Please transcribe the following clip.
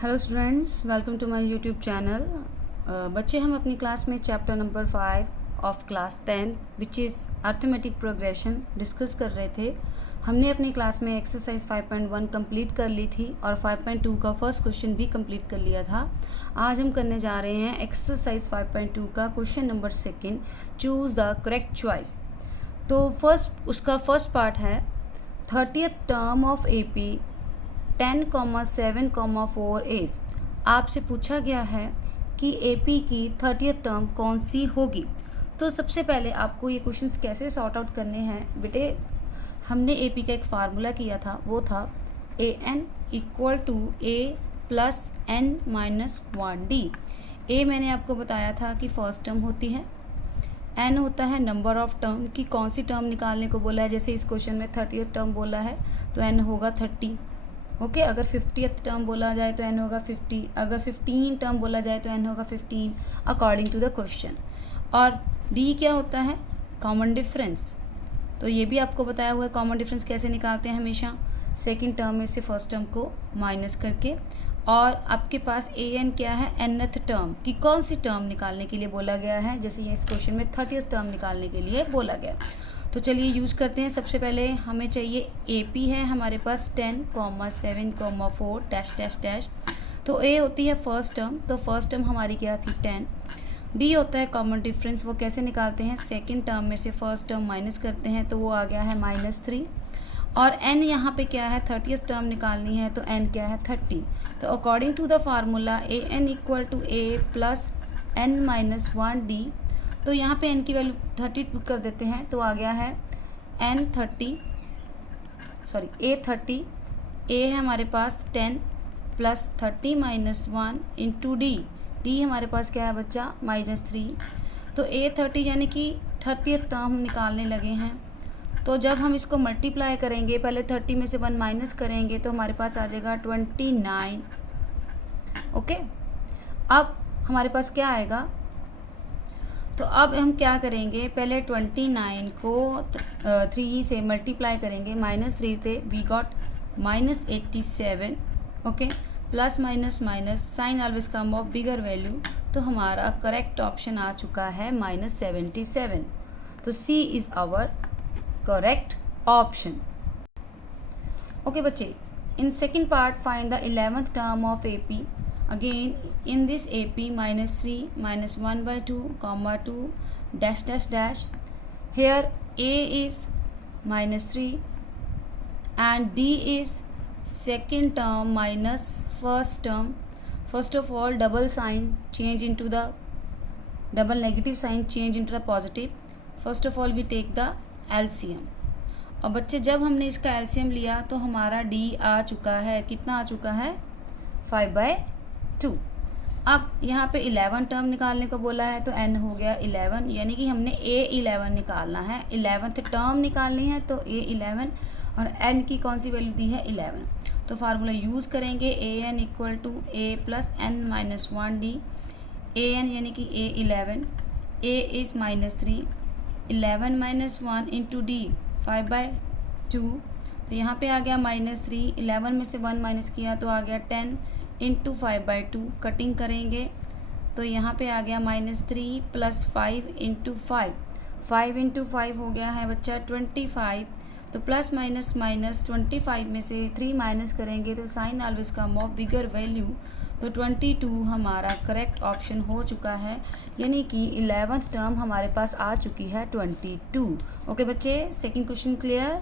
Hello students, welcome to my YouTube channel. बच्चे, हम अपनी क्लास में chapter number 5 of class 10 which is arithmetic progression discuss कर रहे थे। हमने अपनी क्लास में एक्सरसाइज 5.1 कंप्लीट कर ली थी और 5.2 का फर्स्ट क्वेश्चन भी कंप्लीट कर लिया था। आज हम करने जा रहे हैं एक्सरसाइज 5.2 का question number 2, choose the correct choice. तो उसका फर्स्ट पार्ट है 30th term of AP 10,7,4 is. आपसे पूछा गया है कि AP की 30th टर्म कौन सी होगी। तो सबसे पहले आपको ये क्वेश्चंस कैसे सॉर्ट आउट करने हैं बेटे, हमने AP का एक फार्मूला किया था, वो था AN equal to A plus N minus 1D। A मैंने आपको बताया था कि फर्स्ट टर्म होती है, N होता है नंबर ऑफ टर्म की कौन सी टर्म निकालने को बोला है। जैसे इस क्वेश्चन में 30th टर्म बोला है तो N होगा 30। ओके, अगर 50th टर्म बोला जाए तो N होगा 50, अगर 15 टर्म बोला जाए तो N होगा 15 अकॉर्डिंग टू द क्वेश्चन। और D क्या होता है? Common difference. तो ये भी आपको बताया हुआ है कॉमन डिफरेंस कैसे निकालते हैं, हमेशा सेकंड टर्म में से फर्स्ट टर्म को माइनस करके। और आपके पास AN क्या है? nth टर्म की कौन सी टर्म निकालने के लिए बोला गया है। जैसे ये इस क्वेश्चन में 30th टर्म निकालने के लिए बोला गया। तो चलिए यूज़ करते हैं। सबसे पहले हमें चाहिए AP है हमारे पास 10,7,4 डैश डैश डैश। तो A होती है फर्स्ट टर्म, तो फर्स्ट टर्म हमारी क्या थी 10। D होता है कॉमन डिफरेंस, वो कैसे निकालते हैं? सेकंड टर्म में से फर्स्ट टर्म माइनस करते हैं तो वो आ गया है -3। और N यहाँ पे क्या है? 30th टर्म निकालनी है तो N क्या है? 30। तो according to the formula AN equal to A plus N minus 1D। तो यहाँ पे N की वैल्यू 30 पुट कर देते हैं तो आ गया है A 30। A है हमारे पास 10 प्लस 30 माइनस 1 इंटू D हमारे पास क्या है बच्चा? -3। तो A 30 यानी कि 30th टर्म हम निकालने लगे हैं। तो जब हम इसको मल्टीप्लाई करेंगे, पहले 30 में से 1 माइनस करेंगे तो हमारे पास आ जाएगा 29। ओके, अब हमारे पास क्या आएगा? तो अब हम क्या करेंगे, पहले 29 को 3 से मल्टीप्लाई करेंगे, -3 से we got -87। Okay, plus minus minus sign always come of bigger value. तो हमारा करेक्ट ऑप्शन आ चुका है -77। तो C is our correct option. Okay बच्चे, in second part find the 11th term of AP। Again in this AP -3 -1/2 comma 2 dash dash dash. Here A is -3 and D is second term minus first term. First of all, double sign change into the double negative sign change into the positive. First of all we take the LCM। और बच्चे जब हमने इसका LCM लिया तो हमारा D आ चुका है, कितना आ चुका है? 5/2। अब यहाँ पे 11 टर्म निकालने को बोला है तो N हो गया 11, यानी कि हमने A11 निकालना है। 11th टर्म निकालनी है तो A11 और N की कौन सी वैल्यू दी है? 11। तो फार्मूला यूज़ करेंगे AN equal to A plus N minus 1D। AN यानी कि A11, A इज़ -3, 11 माइनस 1 इंटू D 5/2। तो यहाँ पे आ गया -3, 11 में से 1 माइनस किया तो आ गया 10 इंटू 5/2। कटिंग करेंगे तो यहाँ पे आ गया -3 प्लस 5 इंटू 5 इंटू 5 हो गया है बच्चा 25। तो प्लस माइनस माइनस 25 में से 3 माइनस करेंगे तो sign always come of bigger value. तो 22 हमारा करेक्ट ऑप्शन हो चुका है, यानी कि 11th टर्म हमारे पास आ चुकी है 22। ओके बच्चे, सेकंड क्वेश्चन क्लियर।